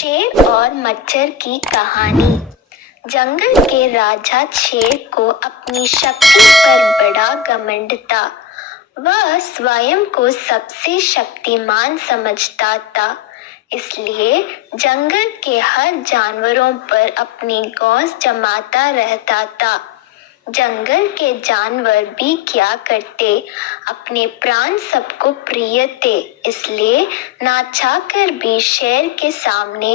शेर और मच्छर की कहानी। जंगल के राजा शेर को अपनी शक्ति पर बड़ा घमंड था। वह स्वयं को सबसे शक्तिमान समझता था, इसलिए जंगल के हर जानवरों पर अपनी गौस जमाता रहता था। जंगल के जानवर भी क्या करते, अपने प्राण सबको प्रिय थे, इसलिए ना चाहकर भी शेर के सामने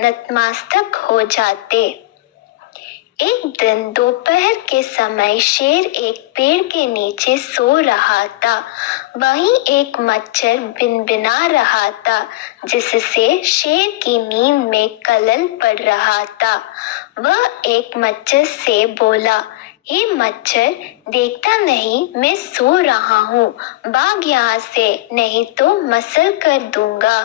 नतमस्तक हो जाते। एक दिन दोपहर के समय शेर एक पेड़ के नीचे सो रहा था। वहीं एक मच्छर भिनभिना रहा था, जिससे शेर की नींद में खलल पड़ रहा था। वह एक मच्छर से बोला, हे मच्छर, देखता नहीं मैं सो रहा हूँ, भाग यहाँ से, नहीं तो मसल कर दूंगा।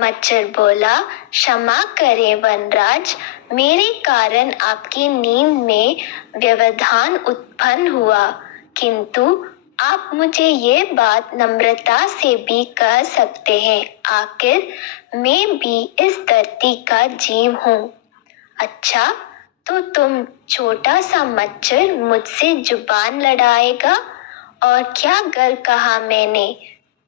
मच्छर बोला, क्षमा करें वनराज, मेरे कारण आपकी नींद में व्यवधान उत्पन्न हुआ, किंतु आप मुझे ये बात नम्रता से भी कह सकते हैं, आखिर मैं भी इस धरती का जीव हूँ। अच्छा, तो तुम छोटा सा मच्छर मुझसे जुबान लड़ाएगा? और क्या गलत कहा मैंने?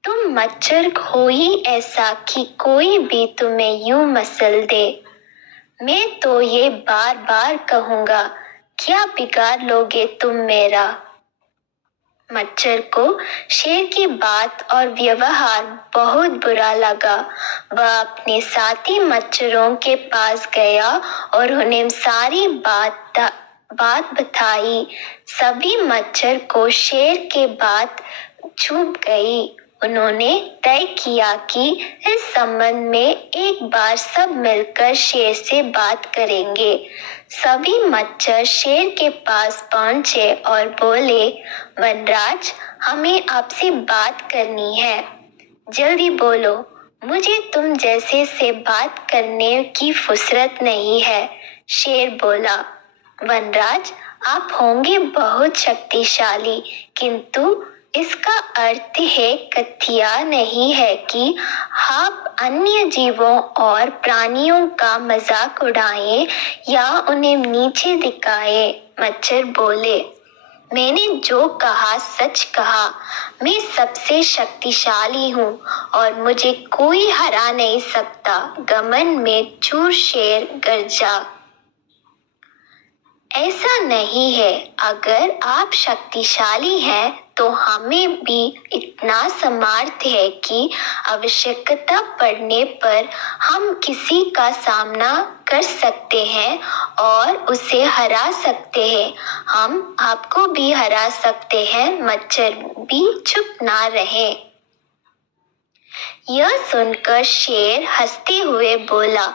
तुम मच्छर हो ही ऐसा कि कोई भी तुम्हें यूं मसल दे। मैं तो ये बार बार कहूंगा, क्या बिगाड़ लोगे तुम मेरा? मच्छर को शेर की बात और व्यवहार बहुत बुरा लगा। वह अपने साथी मच्छरों के पास गया और उन्हें सारी बात बताई। सभी मच्छर को शेर के बात चुभ गई। उन्होंने तय किया कि इस संबंध में एक बार सब मिलकर शेर से बात करेंगे। सभी मच्छर शेर के पास पहुंचे और बोले, वनराज, हमें आपसे बात करनी है, जल्दी बोलो, मुझे तुम जैसे से बात करने की फुर्सत नहीं है। शेर बोला, वनराज, आप होंगे बहुत शक्तिशाली, किंतु इसका अर्थ है कथिया नहीं है कि आप अन्य जीवों और प्राणियों का मजाक उड़ाएं या उन्हें नीचे दिखाएं। मच्छर बोले, मैंने जो कहा सच कहा, मैं सबसे शक्तिशाली हूँ और मुझे कोई हरा नहीं सकता। घमंड में चूर शेर गरजा। ऐसा नहीं है, अगर आप शक्तिशाली हैं तो हमें भी इतना सामर्थ्य है कि आवश्यकता पड़ने पर हम किसी का सामना कर सकते हैं और उसे हरा सकते हैं। हम आपको भी हरा सकते हैं। मच्छर भी चुप ना रहे। यह सुनकर शेर हंसते हुए बोला,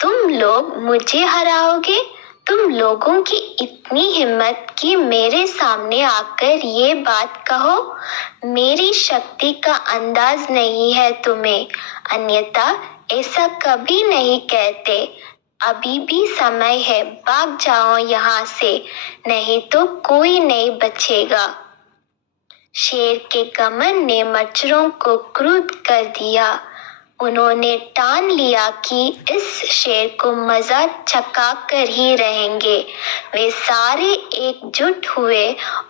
तुम लोग मुझे हराओगे? तुम लोगों की इतनी हिम्मत कि मेरे सामने आकर ये बात कहो? मेरी शक्ति का अंदाज नहीं है तुम्हें, अन्यथा ऐसा कभी नहीं कहते। अभी भी समय है, भाग जाओ यहाँ से, नहीं तो कोई नहीं बचेगा। शेर के घमंड ने मच्छरों को क्रुद्ध कर दिया। उन्होंने ठान लिया कि इस शेर को मजा चखा कर ही रहेंगे। वे सारे एकजुट हुए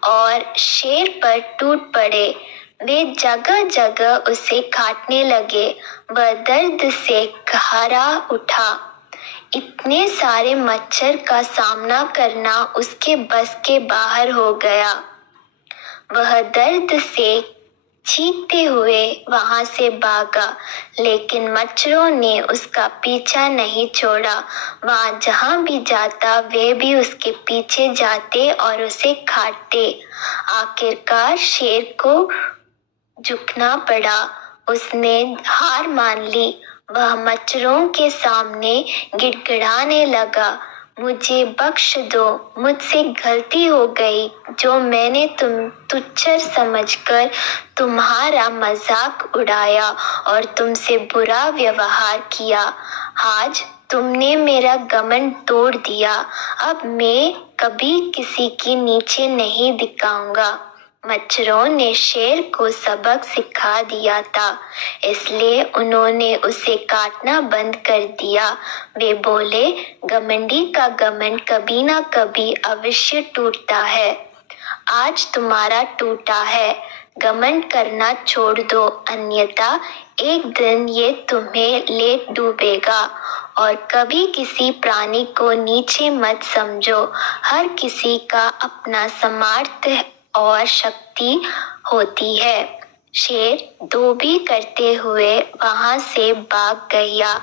और शेर पर टूट पड़े। वे जगह जगह उसे काटने लगे। वह दर्द से घबरा उठा। इतने सारे मच्छर का सामना करना उसके बस के बाहर हो गया। वह दर्द से चीखते हुए वहां से भागा, लेकिन मच्छरों ने उसका पीछा नहीं छोड़ा। वहां जहां भी जाता वे भी उसके पीछे जाते और उसे काटते। आखिरकार शेर को झुकना पड़ा। उसने हार मान ली। वह मच्छरों के सामने गिड़गिड़ाने लगा, मुझे बख्श दो, मुझसे गलती हो गई, जो मैंने तुच्छ समझकर तुम्हारा मजाक उड़ाया और तुमसे बुरा व्यवहार किया। आज तुमने मेरा घमंड तोड़ दिया। अब मैं कभी किसी के नीचे नहीं दिखाऊंगा। मच्छरों ने शेर को सबक सिखा दिया था, इसलिए उन्होंने उसे काटना बंद कर दिया। वे बोले, घमंडी का घमंड कभी ना कभी अवश्य टूटता है। आज तुम्हारा टूटा है, घमंड करना छोड़ दो, अन्यथा एक दिन ये तुम्हें ले डूबेगा। और कभी किसी प्राणी को नीचे मत समझो, हर किसी का अपना सामर्थ्य और शक्ति होती है। शेर धोबी करते हुए वहां से भाग गया।